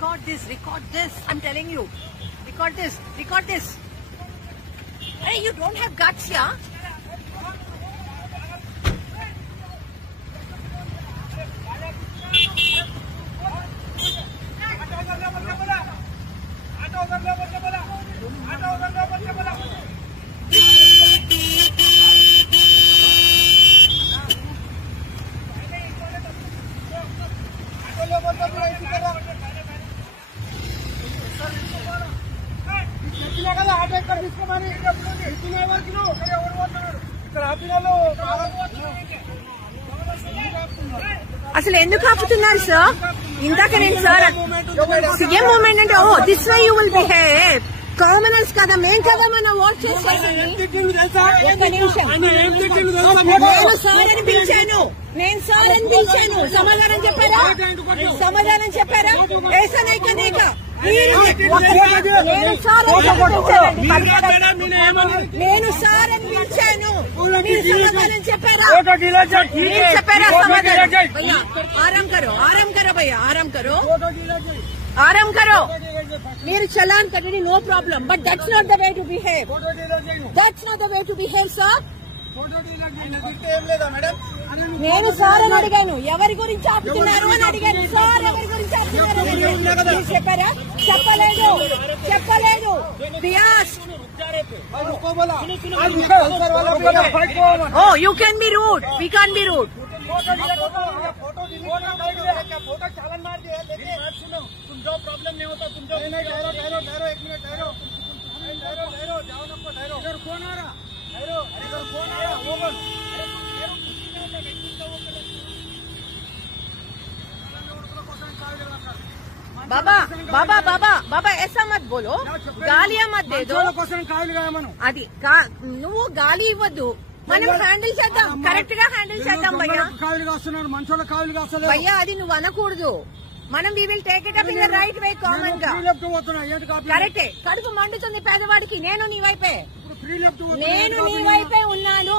record this. I'm telling you. Record this. Hey, you don't have guts, yeah? అసలు ఎందుకు ఆపుతున్నారు sir? ఇందాక నేను సార్ సీఎం మూమెంట్ అంటే oh this way you will behave. Commoners కదా, మేం కదా మనం ఓట్ చేసేది. ఒక్క నిమిషం, నేను సార్ అని పిలిచాను. సమాధానం చెప్పారా? ఏసా నైక నేను సార్ అని పిలిచాను. సమాధానం చెప్పారా? आराम करो మీరు చలాన్ కట్టండి, no problem. But that's not the way to behave. Sir నేను సార్ అని అడిగాను. ఎవరి గురించి ఆపుతున్నారు అని అడిగాను. సార్ ఎవరి గురించి ఆపుతున్నారు చెప్పారా? చెప్పలేదు. బియాస్ oh you can be rude, we can be rude. Photo चालन मार दिए, तुम जो प्रॉब्लम नहीं होता, तुम जो ठहरो 1 मिनट ठहरो, जाओ ना, ठहरो। इधर कौन आ रहा? वो बोल बाबा ऐसा मत बोलो, गालियां मत दे दो. అది నువ్వు గాలి ఇవ్వద్దు, మనం హ్యాండిల్ చేద్దాం, కరెక్ట్ గా హ్యాండిల్ చేద్దాం. భయ్యా అది నువ్వు అనకూడదు. మనం we will take it up in the right way, common గా. కరెక్టే, కడుపు మండుతుంది పేదవాడికి. నేను నీ వైపే ఉన్నాను,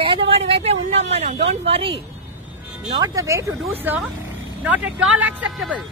పేదవాడి వైపే ఉన్నాం మనం. Don't worry, not the way to do, sir. Not at all acceptable.